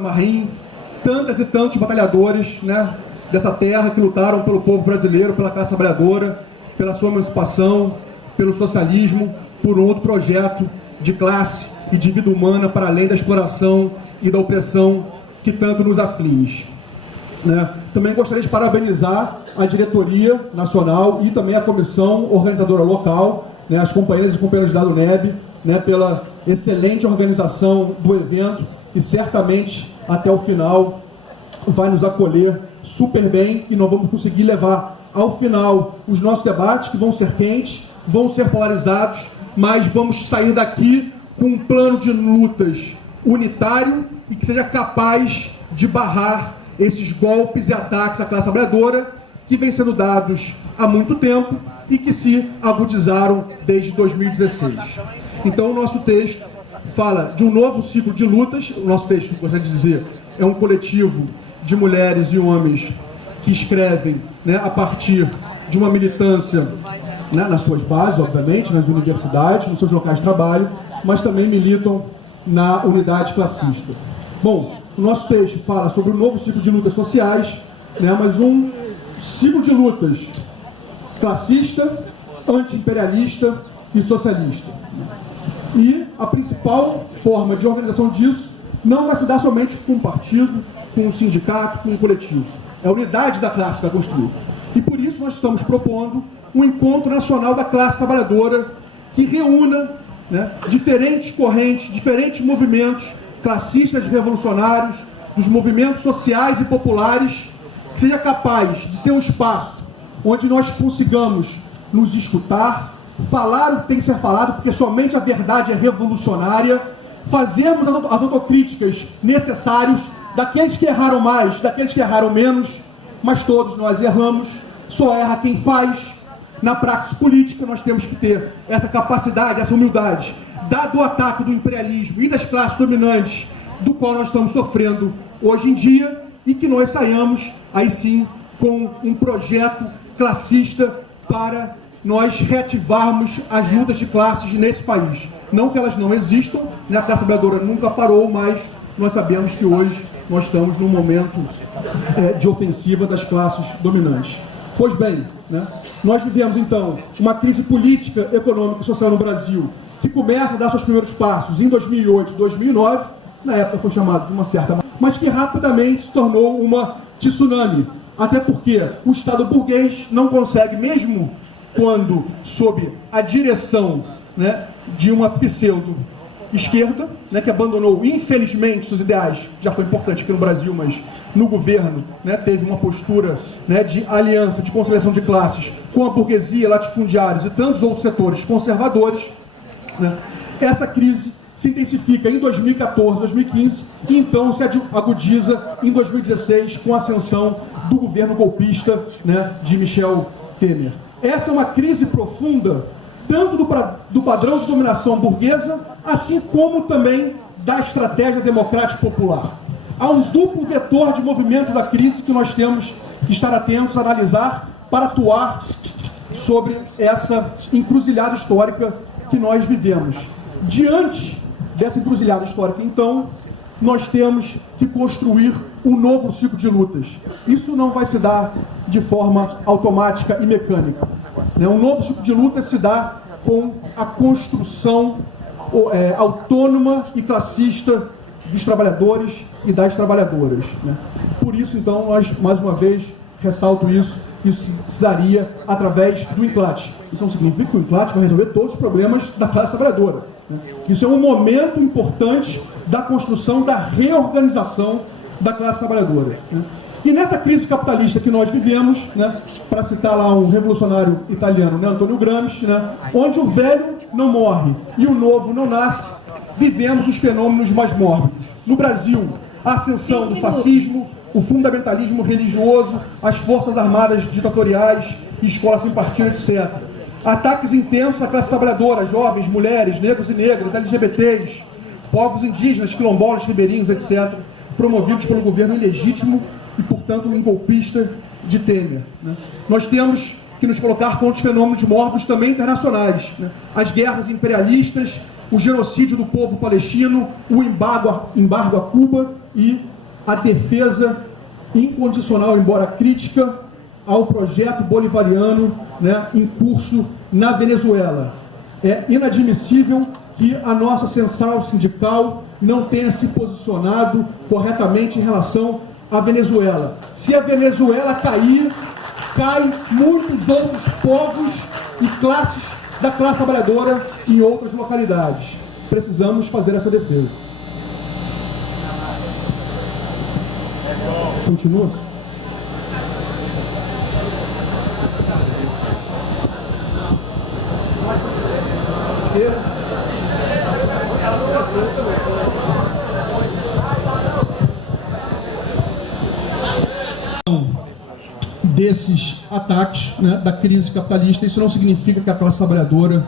Marim, tantas e tantos batalhadores, né, dessa terra que lutaram pelo povo brasileiro, pela classe trabalhadora, pela sua emancipação, pelo socialismo, por um outro projeto de classe e de vida humana para além da exploração e da opressão que tanto nos aflige. Né? Também gostaria de parabenizar a diretoria nacional e também a comissão organizadora local, né, as companheiras e companheiros da UNEB, né, pela excelente organização do evento e certamente até o final vai nos acolher super bem e nós vamos conseguir levar ao final os nossos debates, que vão ser quentes, vão ser polarizados, mas vamos sair daqui com um plano de lutas unitário e que seja capaz de barrar esses golpes e ataques à classe trabalhadora que vêm sendo dados há muito tempo e que se agudizaram desde 2016. Então o nosso texto fala de um novo ciclo de lutas. O nosso texto, gostaria de dizer, é um coletivo de mulheres e homens que escrevem, né, a partir de uma militância, né, nas suas bases, obviamente, nas universidades, nos seus locais de trabalho, mas também militam na unidade classista. Bom, o nosso texto fala sobre um novo ciclo de lutas sociais, né, mas um ciclo de lutas classista, anti-imperialista e socialista. E a principal forma de organização disso não vai se dar somente com um partido, com um sindicato, com um coletivo. É a unidade da classe que vai construir. E por isso nós estamos propondo um encontro nacional da classe trabalhadora que reúna, né, diferentes correntes, diferentes movimentos classistas e revolucionários, dos movimentos sociais e populares, que seja capaz de ser um espaço onde nós consigamos nos escutar, falar o que tem que ser falado, porque somente a verdade é revolucionária, fazermos as autocríticas necessárias daqueles que erraram mais, daqueles que erraram menos, mas todos nós erramos, só erra quem faz. Na praxis política nós temos que ter essa capacidade, essa humildade, dado o ataque do imperialismo e das classes dominantes, do qual nós estamos sofrendo hoje em dia, e que nós saiamos, aí sim, com um projeto classista para nós reativarmos as lutas de classes nesse país. Não que elas não existam, né? A classe trabalhadora nunca parou, mas nós sabemos que hoje nós estamos num momento de ofensiva das classes dominantes. Pois bem, né? Nós vivemos então uma crise política, econômica e social no Brasil, que começa a dar seus primeiros passos em 2008, 2009, na época foi chamado de uma certa, mas que rapidamente se tornou uma tsunami, até porque o Estado burguês não consegue, mesmo quando sob a direção, né, de uma pseudo-esquerda, né, que abandonou, infelizmente, seus ideais, já foi importante aqui no Brasil, mas no governo, né, teve uma postura, né, de aliança, de conciliação de classes com a burguesia, latifundiários e tantos outros setores conservadores, né. Essa crise se intensifica em 2014, 2015 e então se agudiza em 2016 com a ascensão do governo golpista, né, de Michel Temer. Essa é uma crise profunda, tanto do padrão de dominação burguesa, assim como também da estratégia democrática popular. Há um duplo vetor de movimento da crise que nós temos que estar atentos a analisar para atuar sobre essa encruzilhada histórica que nós vivemos. Diante dessa encruzilhada histórica, então, nós temos que construir um novo ciclo de lutas. Isso não vai se dar de forma automática e mecânica. Um novo ciclo de lutas se dá com a construção autônoma e classista dos trabalhadores e das trabalhadoras. Por isso, então, nós, mais uma vez, ressalto isso se daria através do enclate. Isso não significa que o enclate vai resolver todos os problemas da classe trabalhadora. Isso é um momento importante da construção, da reorganização da classe trabalhadora. E nessa crise capitalista que nós vivemos, para citar lá um revolucionário italiano, Antonio Gramsci, onde o velho não morre e o novo não nasce, vivemos os fenômenos mais mórbidos. No Brasil, a ascensão do fascismo, o fundamentalismo religioso, as forças armadas ditatoriais, escolas sem partido, etc. Ataques intensos à classe trabalhadora, jovens, mulheres, negros e negras, LGBTs, povos indígenas, quilombolas, ribeirinhos, etc., promovidos pelo governo ilegítimo e, portanto, um golpista de Temer. Nós temos que nos colocar contra os fenômenos mórbidos também internacionais. As guerras imperialistas, o genocídio do povo palestino, o embargo a Cuba e a defesa incondicional, embora crítica, ao projeto bolivariano, né, em curso na Venezuela. É inadmissível que a nossa central sindical não tenha se posicionado corretamente em relação à Venezuela. Se a Venezuela cair, caem muitos outros povos e classes da classe trabalhadora em outras localidades. Precisamos fazer essa defesa. Continua? Desses ataques, né, da crise capitalista, isso não significa que a classe trabalhadora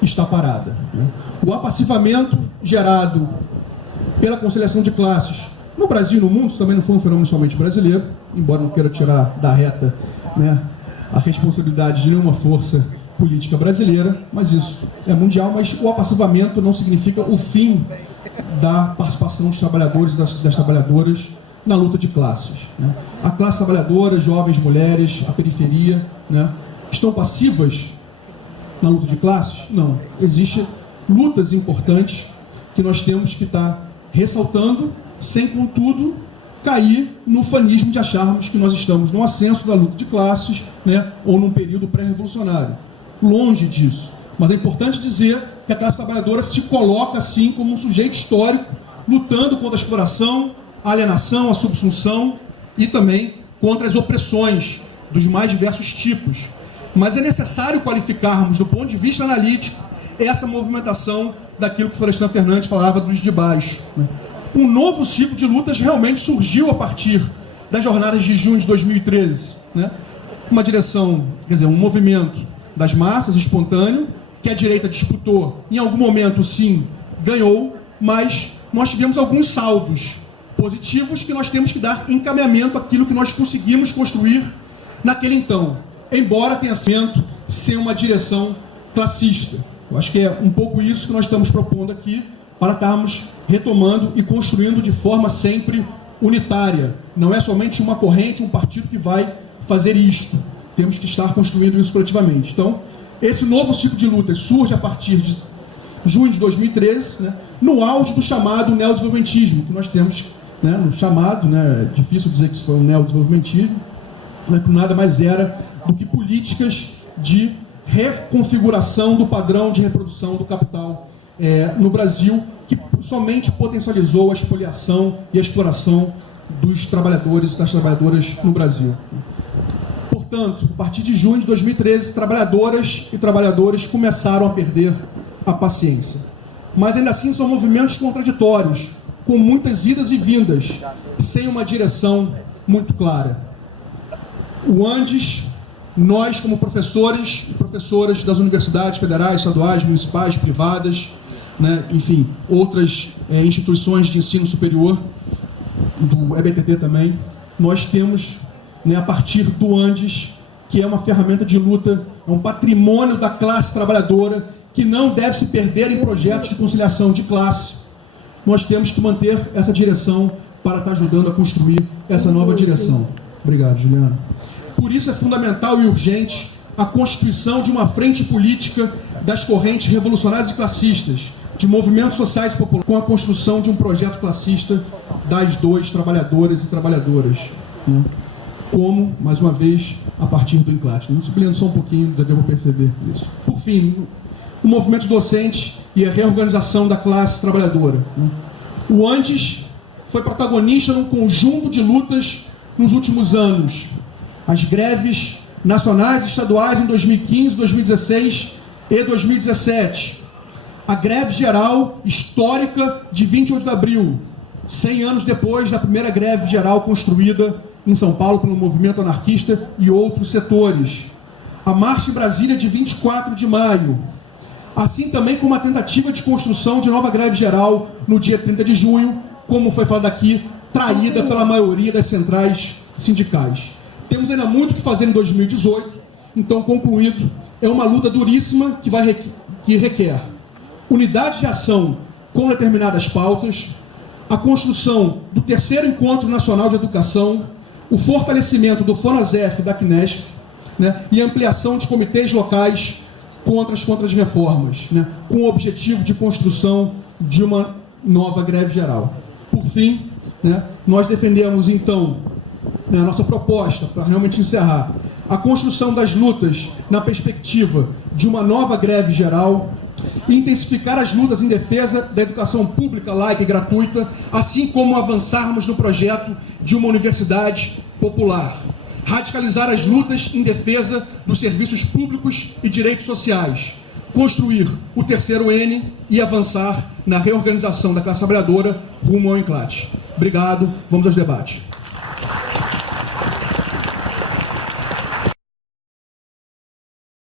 está parada, né? O apassivamento gerado pela conciliação de classes no Brasil e no mundo, isso também não foi um fenômeno somente brasileiro, embora não queira tirar da reta, né, a responsabilidade de nenhuma força política brasileira, mas isso é mundial. Mas o apassivamento não significa o fim da participação dos trabalhadores e das trabalhadoras na luta de classes, né? A classe trabalhadora, jovens, mulheres, a periferia, né, estão passivas na luta de classes? Não. Existem lutas importantes que nós temos que estar ressaltando, sem, contudo, cair no fanismo de acharmos que nós estamos no ascenso da luta de classes, né, ou num período pré-revolucionário. Longe disso. Mas é importante dizer que a classe trabalhadora se coloca, assim, como um sujeito histórico, lutando contra a exploração, a alienação, a subsunção e também contra as opressões dos mais diversos tipos. Mas é necessário qualificarmos, do ponto de vista analítico, essa movimentação daquilo que Florestan Fernandes falava dos de baixo, né? Um novo ciclo de lutas realmente surgiu a partir das jornadas de junho de 2013, né? Uma direção, quer dizer, um movimento das massas, espontâneo, que a direita disputou, em algum momento sim, ganhou, mas nós tivemos alguns saldos positivos que nós temos que dar encaminhamento àquilo que nós conseguimos construir naquele então, embora tenha sido sem uma direção classista. Eu acho que é um pouco isso que nós estamos propondo aqui, para estarmos retomando e construindo de forma sempre unitária. Não é somente uma corrente, um partido que vai fazer isto. Temos que estar construindo isso coletivamente. Então, esse novo ciclo de lutas surge a partir de junho de 2013, né, no auge do chamado neodesenvolvimentismo, que nós temos, né, no chamado, né, é difícil dizer que isso foi um neodesenvolvimentismo, né, que nada mais era do que políticas de reconfiguração do padrão de reprodução do capital no Brasil, que somente potencializou a expoliação e a exploração dos trabalhadores e das trabalhadoras no Brasil. Portanto, a partir de junho de 2013, trabalhadoras e trabalhadores começaram a perder a paciência. Mas ainda assim são movimentos contraditórios, com muitas idas e vindas, sem uma direção muito clara. O Andes, nós como professores e professoras das universidades federais, estaduais, municipais, privadas, né, enfim, outras instituições de ensino superior, do EBTT também, nós temos, né, a partir do Andes, que é uma ferramenta de luta, é um patrimônio da classe trabalhadora, que não deve se perder em projetos de conciliação de classe. Nós temos que manter essa direção para estar ajudando a construir essa nova direção. Obrigado, Juliana. Por isso é fundamental e urgente a constituição de uma frente política das correntes revolucionárias e classistas, de movimentos sociais populares, com a construção de um projeto classista das dois trabalhadoras e trabalhadoras, né? Como, mais uma vez, a partir do enclate. Sublinhando só um pouquinho, já devo perceber isso. Por fim, o movimento docente e a reorganização da classe trabalhadora, né? O Andes foi protagonista num conjunto de lutas nos últimos anos. As greves nacionais e estaduais em 2015, 2016 e 2017. A greve geral histórica de 28 de abril, 100 anos depois da primeira greve geral construída em São Paulo pelo movimento anarquista e outros setores. A Marcha em Brasília de 24 de maio. Assim também como a tentativa de construção de nova greve geral no dia 30 de junho, como foi falado aqui, traída pela maioria das centrais sindicais. Temos ainda muito o que fazer em 2018, então, concluído, é uma luta duríssima que requer unidade de ação com determinadas pautas, a construção do terceiro Encontro Nacional de Educação, o fortalecimento do FONASEF da CNESF, né, e ampliação de comitês locais contra as reformas, né, com o objetivo de construção de uma nova greve geral. Por fim, né, nós defendemos, então, né, a nossa proposta, para realmente encerrar, a construção das lutas na perspectiva de uma nova greve geral, intensificar as lutas em defesa da educação pública, laica e gratuita, assim como avançarmos no projeto de uma universidade popular, radicalizar as lutas em defesa dos serviços públicos e direitos sociais, construir o terceiro N e avançar na reorganização da classe trabalhadora rumo ao enclate. Obrigado, vamos aos debates.